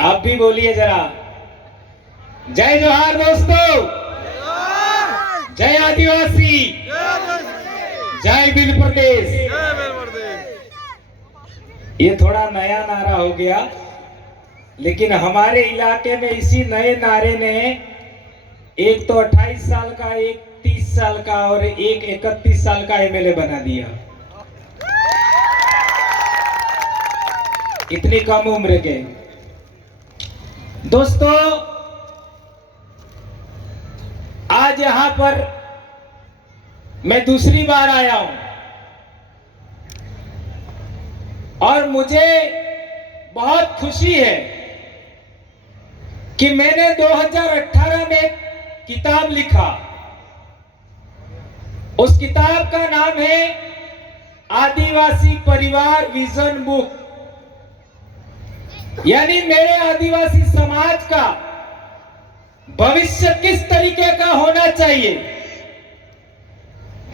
आप भी बोलिए जरा। जय जोहार दोस्तों, जय आदिवासी, जय भील प्रदेश। ये थोड़ा नया नारा हो गया, लेकिन हमारे इलाके में इसी नए नारे ने एक तो 28 साल का, एक 30 साल का और एक 31 साल का एमएलए बना दिया। इतनी कम उम्र के दोस्तों, आज यहां पर मैं दूसरी बार आया हूं और मुझे बहुत खुशी है कि मैंने 2018 में एक किताब लिखा। उस किताब का नाम है आदिवासी परिवार विजन बुक, यानी मेरे आदिवासी समाज का भविष्य किस तरीके का होना चाहिए,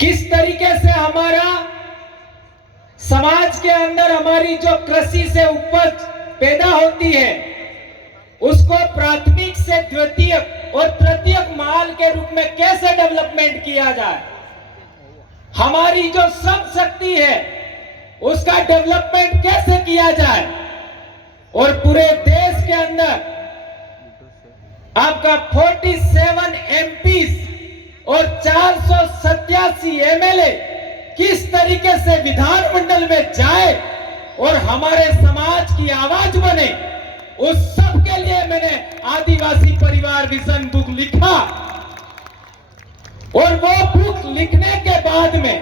किस तरीके से हमारा समाज के अंदर हमारी जो कृषि से उपज पैदा होती है उसको प्राथमिक से द्वितीयक और तृतीयक माल के रूप में कैसे डेवलपमेंट किया जाए, हमारी जो श्रम शक्ति है उसका डेवलपमेंट कैसे किया जाए और पूरे देश के अंदर आपका 47 एमपीज और 487 एमएलए किस तरीके से विधानमंडल में जाए और हमारे समाज की आवाज बने, उस सब के लिए मैंने आदिवासी परिवार विजन बुक लिखा। और वो बुक लिखने के बाद में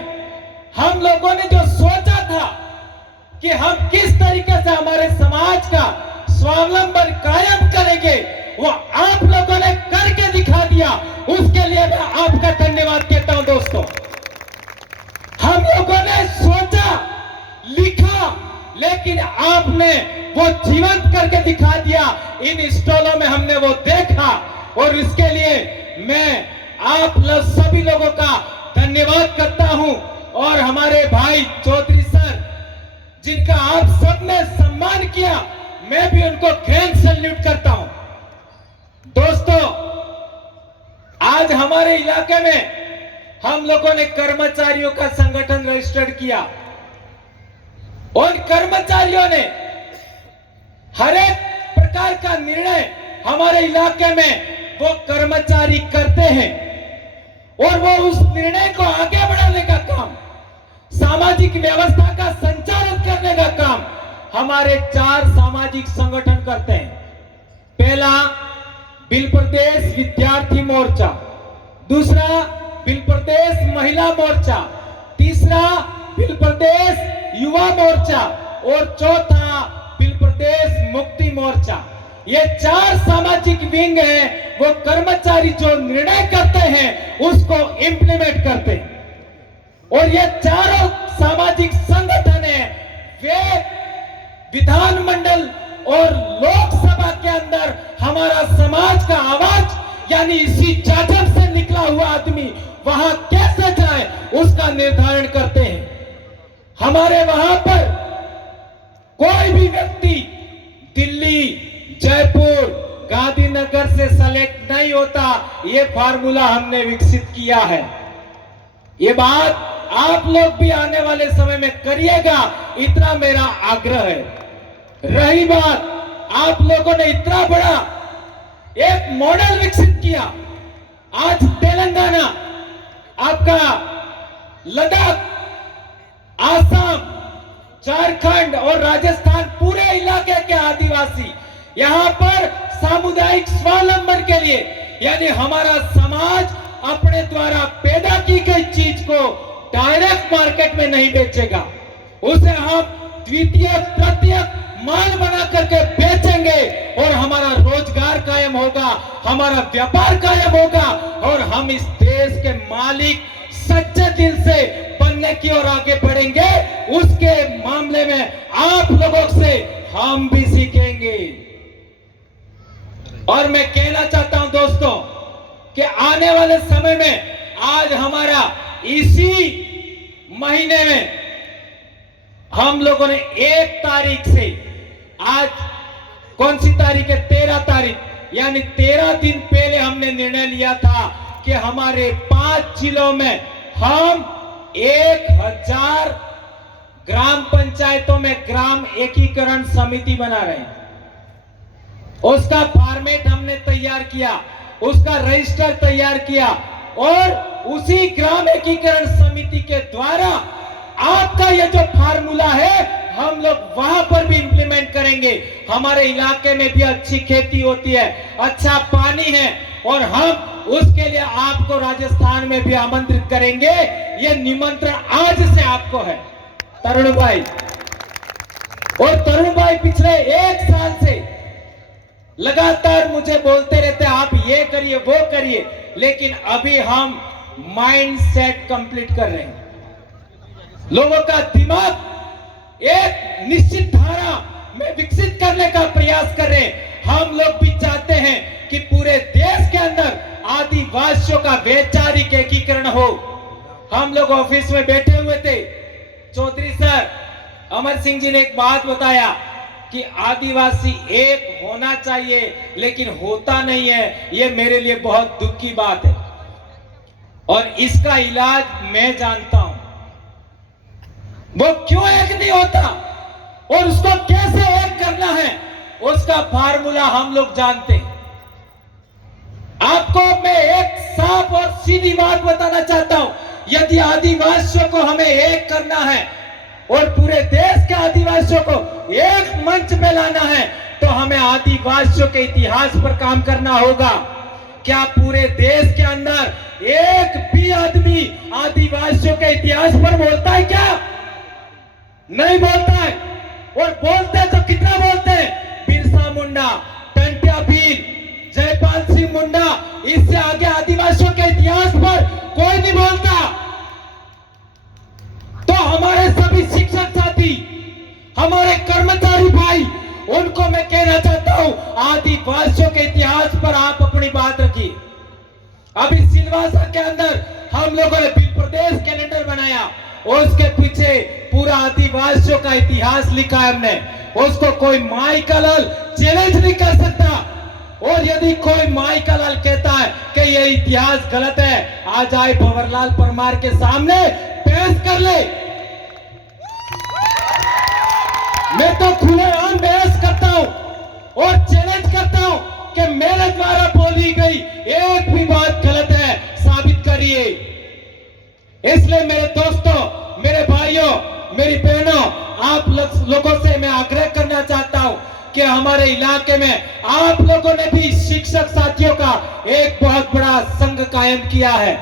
हम लोगों ने जो सोचा था कि हम किस तरीके से हमारे समाज का स्वावलंबन कायम करेंगे, वो आप लोगों ने करके दिखा दिया। उसके लिए मैं आपका धन्यवाद कहता हूं दोस्तों। हम लोगों ने सोचा, लिखा, लेकिन आपने वो जीवंत करके दिखा दिया। इन स्टॉलों में हमने वो देखा और इसके लिए मैं आप सभी लोगों का धन्यवाद करता हूं। और हमारे भाई चौधरी सर, जिनका आप सबने सम्मान किया, मैं भी उनको ग्रैंड सैल्यूट करता हूं। दोस्तों, आज हमारे इलाके में हम लोगों ने कर्मचारियों का संगठन रजिस्टर किया और कर्मचारियों ने हर एक प्रकार का निर्णय हमारे इलाके में वो कर्मचारी करते हैं और वो उस निर्णय को आगे बढ़ाने का काम, सामाजिक व्यवस्था का संचालन करने का काम हमारे 4 सामाजिक संगठन करते हैं। पहला भील प्रदेश विद्यार्थी मोर्चा, दूसरा भील प्रदेश महिला मोर्चा, तीसरा भील प्रदेश युवा मोर्चा और चौथा भील प्रदेश मुक्ति मोर्चा। ये 4 सामाजिक विंग हैं, वो कर्मचारी जो निर्णय करते हैं उसको इंप्लीमेंट करते हैं। और ये चारों सामाजिक संगठन हैं, वे विधानमंडल और लोकसभा के अंदर हमारा समाज का आवाज, यानी इसी जाजम से निकला हुआ आदमी वहां कैसे जाए उसका निर्धारण करते हैं। हमारे वहां पर कोई भी व्यक्ति दिल्ली, जयपुर, गांधीनगर से सेलेक्ट नहीं होता। ये फार्मूला हमने विकसित किया है। ये बात आप लोग भी आने वाले समय में करिएगा, इतना मेरा आग्रह है। रही बात, आप लोगों ने इतना बड़ा एक मॉडल विकसित किया, आज तेलंगाना, आपका लद्दाख, आसाम, झारखंड और राजस्थान, पूरे इलाके के आदिवासी यहां पर सामुदायिक स्वावलंबन के लिए, यानी हमारा समाज अपने द्वारा पैदा की गई चीज को डायरेक्ट मार्केट में नहीं बेचेगा, उसे हम द्वितीय तृतीय माल बना करके बेचेंगे और हमारा रोजगार कायम होगा, हमारा व्यापार कायम होगा और हम इस देश के मालिक सच्चे दिल से बनने की ओर आगे बढ़ेंगे। उसके मामले में आप लोगों से हम भी सीखेंगे। और मैं कहना चाहता हूं दोस्तों कि आने वाले समय में, आज हमारा इसी महीने में हम लोगों ने 1 तारीख से आज कौन सी तारीख है? 13 तारीख, यानी 13 दिन पहले हमने निर्णय लिया था कि हमारे 5 जिलों में हम 1000 ग्राम पंचायतों में ग्राम एकीकरण समिति बना रहे हैं। उसका फॉर्मेट हमने तैयार किया, उसका रजिस्टर तैयार किया और उसी ग्राम एकीकरण समिति के द्वारा आपका ये जो फार्मूला है हम लोग वहां पर भी इंप्लीमेंट करेंगे। हमारे इलाके में भी अच्छी खेती होती है, अच्छा पानी है और हम उसके लिए आपको राजस्थान में भी आमंत्रित करेंगे। ये निमंत्रण आज से आपको है तरुण भाई। और तरुण भाई पिछले 1 साल से लगातार मुझे बोलते रहते आप ये करिए वो करिए, लेकिन अभी हम माइंड सेट कंप्लीट कर रहे हैं। लोगों का दिमाग एक निश्चित धारा में विकसित करने का प्रयास कर रहे हैं। हम लोग भी चाहते हैं कि पूरे देश के अंदर आदिवासियों का वैचारिक एकीकरण हो। हम लोग ऑफिस में बैठे हुए थे, चौधरी सर अमर सिंह जी ने एक बात बताया कि आदिवासी एक होना चाहिए लेकिन होता नहीं है। ये मेरे लिए बहुत दुख की बात है और इसका इलाज मैं जानता हूं। वो क्यों एक नहीं होता और उसको कैसे एक करना है, उसका फार्मूला हम लोग जानते हैं। आपको मैं एक साफ और सीधी बात बताना चाहता हूं, यदि आदिवासियों को हमें एक करना है और पूरे देश के आदिवासियों को एक मंच पे लाना है तो हमें आदिवासियों के इतिहास पर काम करना होगा। क्या पूरे देश के अंदर एक भी आदमी आदिवासियों के इतिहास पर बोलता है? क्या नहीं बोलता है? और बोलते हैं तो कितना बोलते हैं? बिरसा मुंडा, टंट्या भील, जयपाल सिंह मुंडा, इससे आगे आदिवासियों के इतिहास पर कोई नहीं बोलता। तो हमारे सभी शिक्षक साथी, हमारे कर्मचारी भाई, उनको मैं कहना चाहता हूं आदिवासियों के इतिहास पर आप अपनी बात रखिए। अभी सिलवासा के अंदर हम लोगों ने बिल प्रदेश कैलेंडर बनाया और उसके पीछे पूरा आदिवासियों का इतिहास लिखा है हमने। उसको कोई माई का लाल चैलेंज नहीं कर सकता और यदि कोई माई का लाल कहता है कि ये इतिहास गलत है, आ जाए भंवरलाल परमार के सामने पेश कर ले। मैं तो खुलेआम बहस करता हूं और चैलेंज करता हूं कि मेरे द्वारा बोली गई एक भी बात गलत है, साबित करिए। इसलिए मेरे दोस्तों, मेरे भाइयों, मेरी बहनों, आप लोगों से मैं आग्रह करना चाहता हूं कि हमारे इलाके में आप लोगों ने भी शिक्षक साथियों का एक बहुत बड़ा संघ कायम किया है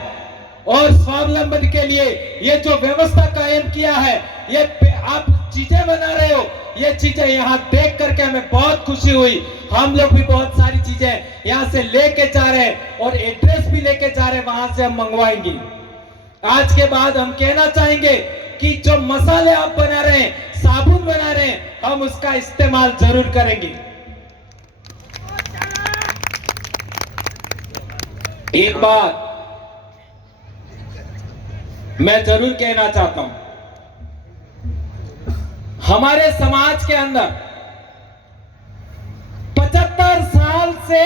और स्वावलंबन के लिए ये जो व्यवस्था कायम किया है, ये आप चीजें बना रहे हो, ये चीजें यहाँ देख करके हमें बहुत खुशी हुई। हम लोग भी बहुत सारी चीजें यहाँ से लेके जा रहे हैं और एड्रेस भी लेके जा रहे हैं, वहां से हम मंगवाएंगे। आज के बाद हम कहना चाहेंगे कि जो मसाले आप बना रहे हैं, साबुन बना रहे हैं, हम उसका इस्तेमाल जरूर करेंगे। एक बात मैं जरूर कहना चाहता हूं, हमारे समाज के अंदर 75 साल से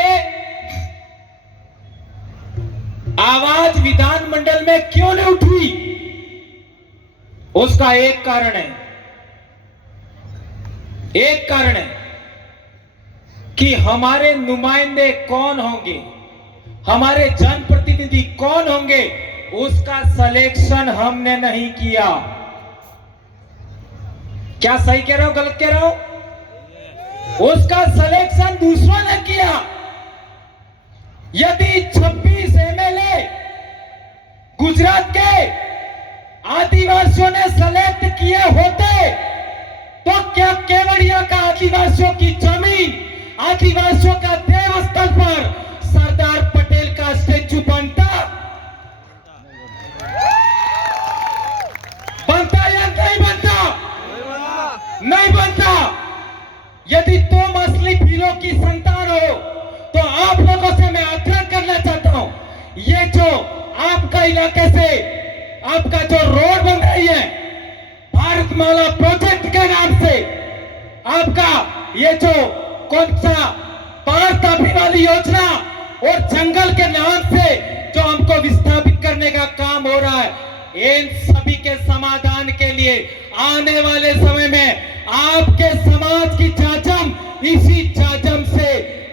आवाज विधानमंडल में क्यों नहीं उठी? उसका एक कारण है, एक कारण है कि हमारे नुमाइंदे कौन होंगे, हमारे जनप्रतिनिधि कौन होंगे, उसका सिलेक्शन हमने नहीं किया। क्या सही कह रहा हूं, गलत कह रहा हूं? उसका सिलेक्शन दूसरों ने किया। यदि 26 एमएलए गुजरात के आदिवासियों ने सेलेक्ट किए होते तो क्या केवड़िया का आदिवासियों की जमीन, आदिवासियों का देवस्थल पर सरदार पटेल का स्टेचू बनता? बनता या नहीं बनता? नहीं बनता। यदि तुम असली भीलों की संतान हो तो आप लोगों से मैं आग्रह करना चाहता हूं, ये जो आपका इलाके से आपका जो रोड बन रही है भारतमाला प्रोजेक्ट के नाम से, आपका ये जो कौन सा पारतापी वाली योजना और जंगल के नाम से जो हमको विस्थापित करने का काम हो रहा है, इन सभी के समाधान के लिए आने वाले समय में आपके समाज की चाचम, इसी चाचम से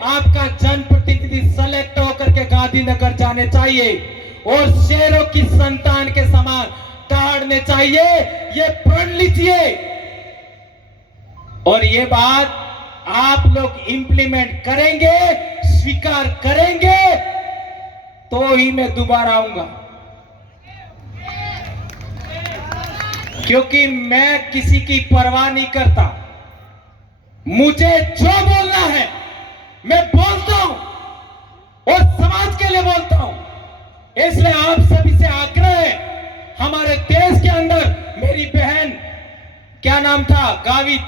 आपका जनप्रतिनिधि सेलेक्ट होकर के गांधीनगर जाने चाहिए और शेरों की संतान के समान दहाड़ने चाहिए। ये पढ़ लीजिए और ये बात आप लोग इंप्लीमेंट करेंगे, स्वीकार करेंगे तो ही मैं दोबारा आऊंगा, क्योंकि मैं किसी की परवाह नहीं करता। मुझे जो बोलना है मैं बोलता हूं और समाज के लिए बोलता हूं। इसलिए आप सभी से आग्रह है, हमारे देश के अंदर मेरी बहन, क्या नाम था, गावित,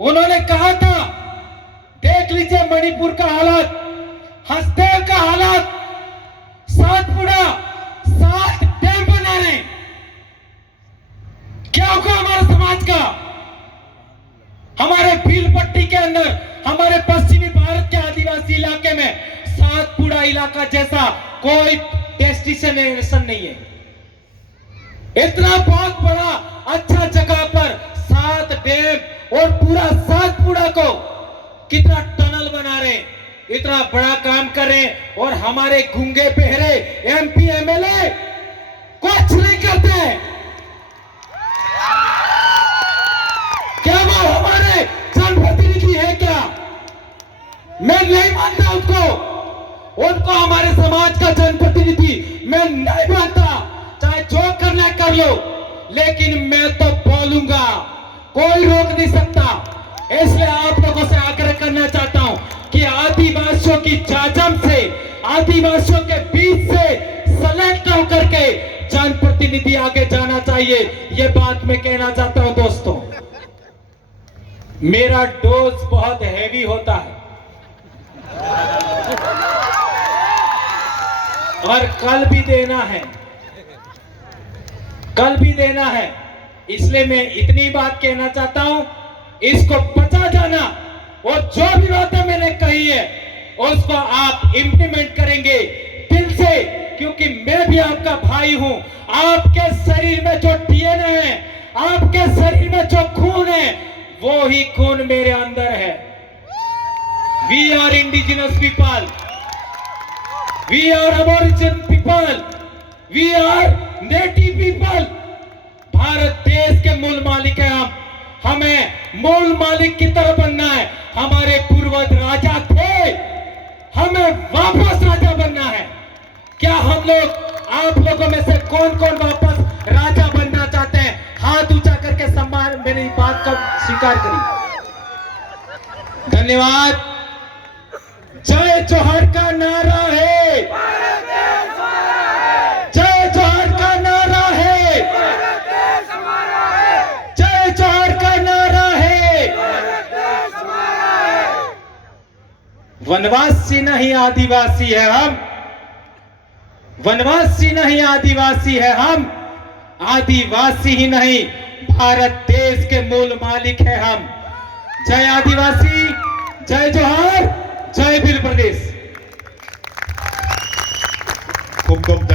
उन्होंने कहा था देख लीजिए मणिपुर का हालत, हसदेव का हालत, सातपुड़ा 7 डैम बना रहे, क्या होगा हमारे समाज का? हमारे भीलपट्टी के अंदर, हमारे पश्चिमी भारत के आदिवासी इलाके में सातपुड़ा इलाका जैसा कोई डेस्टिनेशन नहीं है। इतना बहुत बड़ा अच्छा जगह पर 7 डैम और पूरा सातपुड़ा को कितना टनल बना रहे, इतना बड़ा काम कर रहे और हमारे गूंगे बहरे एमपी एमएलए कुछ नहीं करते। क्या वो हमारे जनप्रतिनिधि है क्या? मैं नहीं मानता उनको हमारे समाज का जनप्रतिनिधि मैं नहीं मानता। चाहे जो करना है कर लो, लेकिन मैं तो बोलूंगा, कोई रोक नहीं सकता। इसलिए आप लोगों से आग्रह करना चाहता हूं कि आदिवासियों की चाचम से, आदिवासियों के बीच से सेलेक्ट होकर के जनप्रतिनिधि आगे जाना चाहिए। ये बात मैं कहना चाहता हूं दोस्तों। मेरा डोज बहुत हैवी होता है और कल भी देना है, कल भी देना है। इसलिए मैं इतनी बात कहना चाहता हूं, इसको पचा जाना और जो भी बातें मैंने कही है उसको आप इंप्लीमेंट करेंगे दिल से, क्योंकि मैं भी आपका भाई हूं। आपके शरीर में जो डीएनए है, आपके शरीर में जो खून है, वो ही खून मेरे अंदर है। We are indigenous people, we are aborigine people, we are native people. Bharat देश के मूल मालिक है हम, हमें मूल मालिक की तरह बनना है। हमारे पूर्वज राजा थे, हमें वापस राजा बनना है। क्या हम लोग, आप लोगों में से कौन कौन वापस राजा बनना चाहते हैं? हाथ ऊंचा करके सम्मान, मेरी बात का स्वीकार करिए। धन्यवाद। जय जोहर का नारा है, जय जोहर का नारा है, जय जोहर का नारा है। वनवासी नहीं आदिवासी है हम, वनवासी नहीं आदिवासी है हम, आदिवासी ही नहीं भारत देश के मूल मालिक है हम। जय आदिवासी, जय जोहर, जय भील प्रदेश। खूब खूब